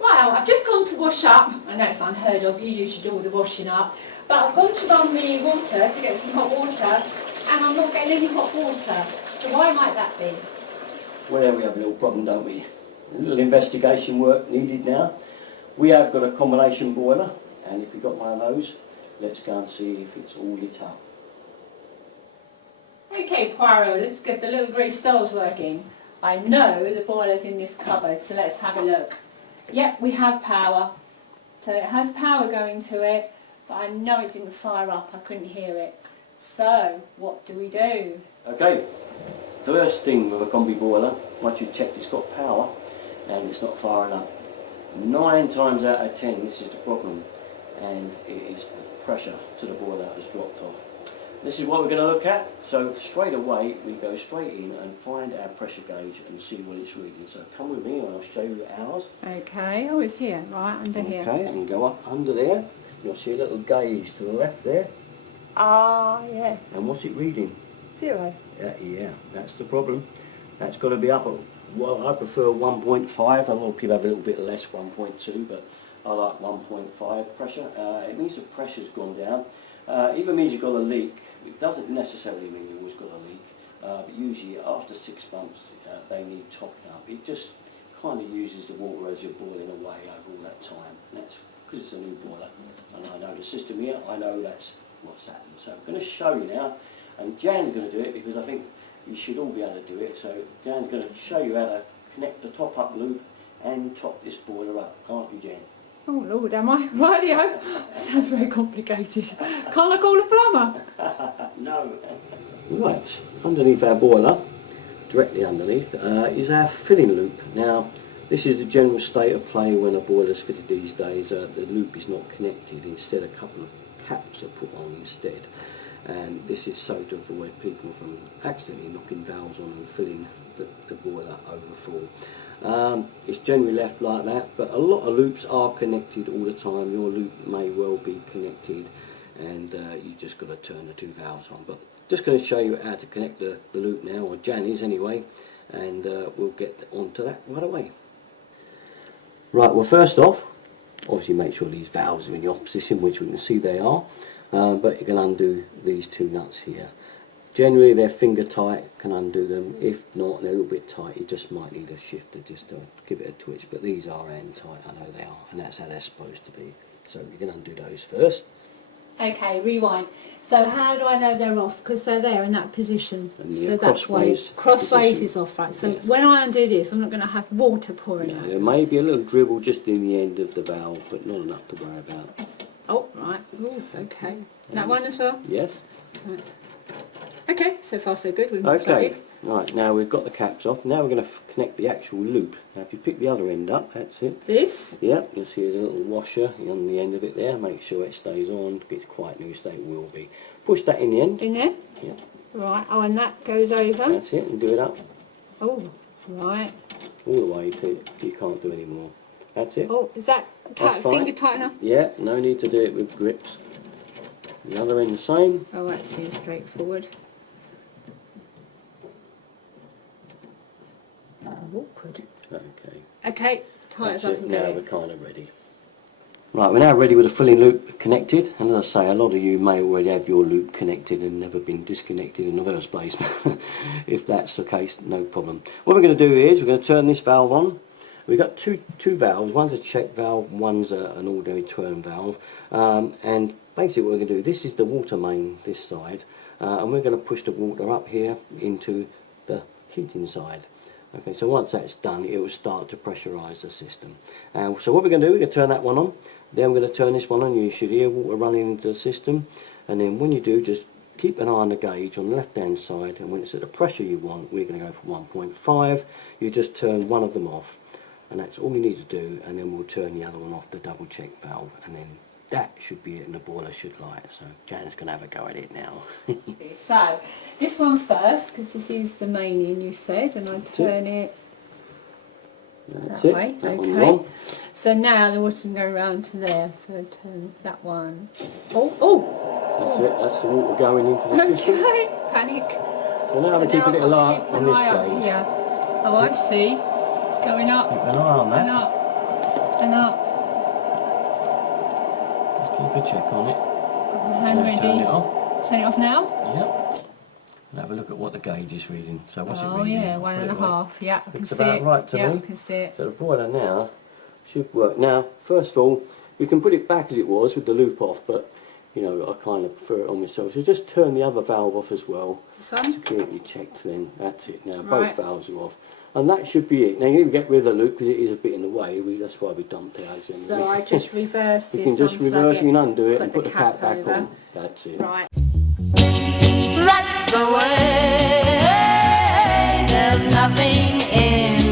Well, I've just gone to wash up. I know it's unheard of, you usually do all the washing up. But I've gone to run the water to get some hot water, and I'm not getting any hot water. So why might that be? Well, we have a little problem, don't we? A little investigation work needed now. We have got a combination boiler, and if you've got one of those, let's go and see if it's all lit up. Okay, Poirot, let's get the little grease stoves working. I know the boiler's in this cupboard, so let's have a look. Yep, we have power. So it has power going to it, but I know it didn't fire up, I couldn't hear it. So, what do we do? Okay, first thing with a combi boiler, once you've checked it's got power and it's not firing up, 9 times out of 10 this is the problem, and it is the pressure to the boiler has dropped off. This is what we're going to look at, so straight away we go straight in and find our pressure gauge and see what it's reading. So come with me and I'll show you ours. Okay, oh it's here, right under here. Okay, and go up under there, you'll see a little gauge to the left there. Ah, yes. And what's it reading? 0. Yeah, that's the problem. That's got to be up at, well, I prefer 1.5. A lot of people have a little bit less, 1.2, but I like 1.5 pressure. It means the pressure's gone down. Even means you've got a leak. It doesn't necessarily mean you've always got a leak, but usually after 6 months they need topping up. It just kind of uses the water as you're boiling away over all that time. And that's because it's a new boiler, and I know the system here, I know that's what's happened. So I'm going to show you now, and Jan's going to do it because I think you should all be able to do it. So Jan's going to show you how to connect the top up loop and top this boiler up, can't you, Jan? Oh Lord, am I? Rightio. Sounds very complicated. Can't I call a plumber? No. Right, underneath our boiler, directly underneath, is our filling loop. Now, this is the general state of play when a boiler's fitted these days. The loop is not connected. Instead, a couple of caps are put on instead. And this is so to avoid people from accidentally knocking valves on and filling the boiler over full. It's generally left like that, but a lot of loops are connected all the time. Your loop may well be connected, and you just got to turn the 2 valves on. But just going to show you how to connect the loop now, or Jan is anyway, and we'll get onto that right away. Right, well first off, obviously make sure these valves are in the opposite position, which we can see they are, but you can undo these 2 nuts here. Generally they're finger tight, can undo them. If not, they're a little bit tight, you just might need a shifter just to give it a twitch, but these are hand tight, I know they are, and that's how they're supposed to be. So you can undo those first. Okay, rewind. So how do I know they're off? Because they're there in that position. And so that's why crossways is off, right? So yes. When I undo this, I'm not going to have water pouring out. There may be a little dribble just in the end of the valve, but not enough to worry about. Oh, right. Ooh, okay. That one as well? Yes. Right. Okay, so far so good. We've okay, right, now we've got the caps off. Now we're going to connect the actual loop. Now if you pick the other end up, that's it. This? Yep, you'll see there's a little washer on the end of it there. Make sure it stays on. It's quite new state, it will be. Push that in the end. In there? Yep. Right, oh, and that goes over? That's it, and do it up. Oh, right. All the way to you can't do any more. That's it. Oh, is that finger tight enough? Yeah, no need to do it with grips. The other end the same. Oh, that seems straightforward. Awkward. Okay. Okay, tight as I can now get we're kind of ready. Right, we're now ready with the filling loop connected, and as I say, a lot of you may already have your loop connected and never been disconnected in the first place. If that's the case, no problem. What we're going to do is we're going to turn this valve on. We've got two valves, one's a check valve, one's an ordinary turn valve, and basically what we're going to do, this is the water main this side, and we're going to push the water up here into the heating side. Okay, so once that's done, it will start to pressurise the system. So what we're going to do, we're going to turn that one on, then we're going to turn this one on. You should hear water running into the system, and then when you do, just keep an eye on the gauge on the left hand side, and when it's at the pressure you want, we're going to go for 1.5. You just turn one of them off, and that's all you need to do, and then we'll turn the other one off, the double check valve, and then that should be it, and the boiler should light. So Jan's going to have a go at it now. So this one first, because this is the main in, you said, and I turn it That's that it. way. That one's Okay. on. So now the water's going to go around to there. So turn that one. Oh! That's it. That's the water going into the system. Okay. Panic. So now we keep a little eye on this gauge. gauge. Yeah. Oh, I see. It's going up. Keep an eye on that. And up. and up. Let's keep a check on it. Got my hand Now ready. turn it off. Turn it off now? Yep. And have a look at what the gauge is reading. So what's it Oh reading? yeah, 1.5. Yeah, I can Looks see about it. right to yeah, me. I can see it. So the boiler now should work. Now, first of all, we can put it back as it was with the loop off, but you know, I kind of prefer it on myself. So just turn the other valve off as well. This one? Security checked then. That's it. Now Right. both valves are off. And that should be it. Now you need to get rid of the loop because it is a bit in the way. That's why we dumped it out. So I just reverse You this. can just unplug reverse it, it and undo it and put the cap cap back over. on. That's it. Right. That's the way. There's nothing in